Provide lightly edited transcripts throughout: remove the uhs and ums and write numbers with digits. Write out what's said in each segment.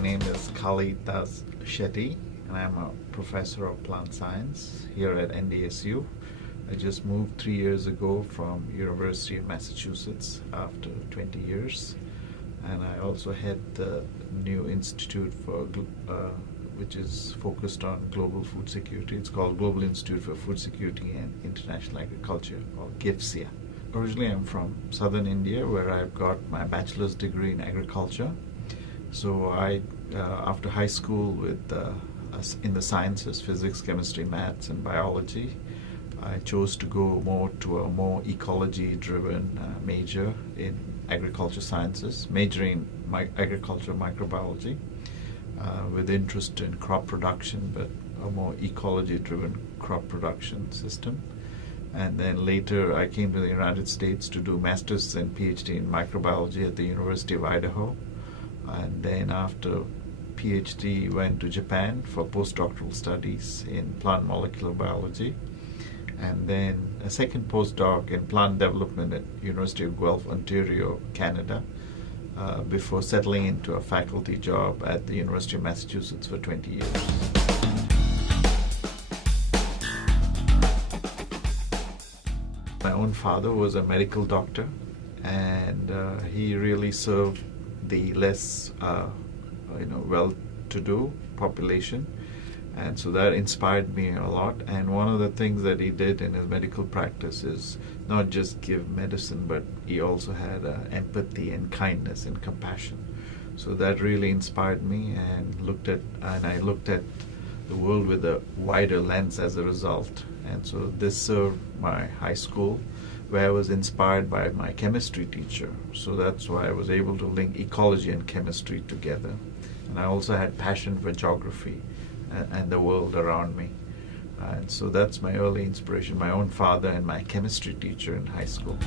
name is Kalidas Shetty, and I'm a professor of plant science here at NDSU. I just moved 3 years ago from University of Massachusetts after 20 years, and I also head the new institute which is focused on global food security. It's called Global Institute for Food Security and International Agriculture, or GIFSIA. Originally, I'm from southern India, where I've got my bachelor's degree in agriculture. So after high school in the sciences, physics, chemistry, maths, and biology, I chose to go to a more ecology-driven major in agriculture sciences, majoring in agriculture microbiology, with interest in crop production, but a more ecology-driven crop production system. And then later I came to the United States to do master's and PhD in microbiology at the University of Idaho. And then after PhD went to Japan for postdoctoral studies in plant molecular biology. And then a second postdoc in plant development at University of Guelph, Ontario, Canada, before settling into a faculty job at the University of Massachusetts for 20 years. My own father was a medical doctor, and he really served the less well-to-do population, and so that inspired me a lot. And one of the things that he did in his medical practice is not just give medicine, but he also had empathy and kindness and compassion. So that really inspired me, and I looked at the world with a wider lens as a result. And so this served my high school, where I was inspired by my chemistry teacher. So that's why I was able to link ecology and chemistry together. And I also had passion for geography and the world around me. And so that's my early inspiration, my own father and my chemistry teacher in high school.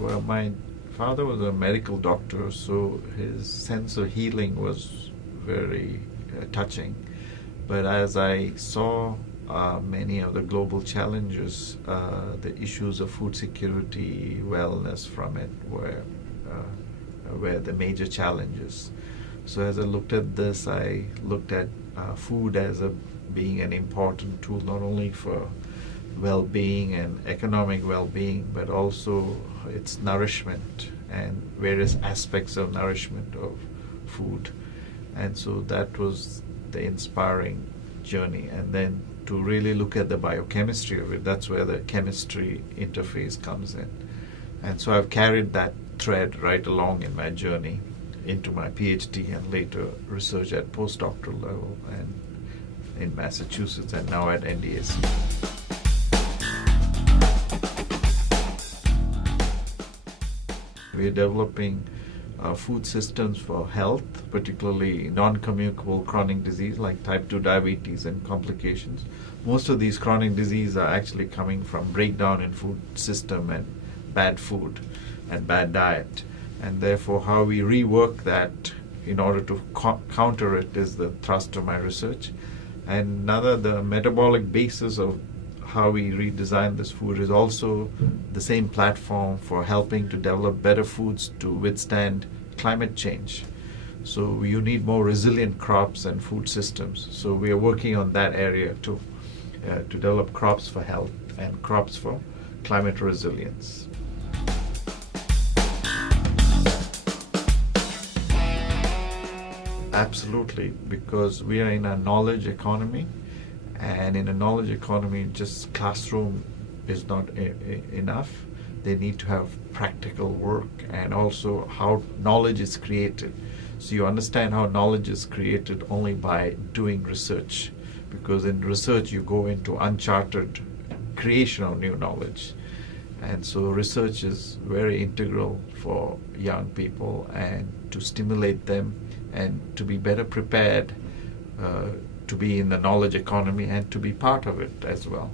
Well, my father was a medical doctor, so his sense of healing was very touching. But as I saw many of the global challenges, the issues of food security, wellness from it were the major challenges. So as I looked at this, I looked at food as being an important tool, not only for well-being and economic well-being, but also its nourishment and various aspects of nourishment of food. And so that was the inspiring journey. And then to really look at the biochemistry of it, that's where the chemistry interface comes in. And so I've carried that thread right along in my journey into my PhD and later research at postdoctoral level and in Massachusetts and now at NDSU. We're developing food systems for health, particularly non-communicable chronic disease like type 2 diabetes and complications. Most of these chronic diseases are actually coming from breakdown in food system and bad food and bad diet. And therefore, how we rework that in order to counter it is the thrust of my research. And the metabolic basis of how we redesign this food is also the same platform for helping to develop better foods to withstand climate change. So you need more resilient crops and food systems. So we are working on that area too, to develop crops for health and crops for climate resilience. Absolutely, because we are in a knowledge economy. And in a knowledge economy, just classroom is not enough. They need to have practical work and also how knowledge is created. So you understand how knowledge is created only by doing research, because in research you go into uncharted creation of new knowledge. And so research is very integral for young people, and to stimulate them and to be better prepared to be in the knowledge economy and to be part of it as well.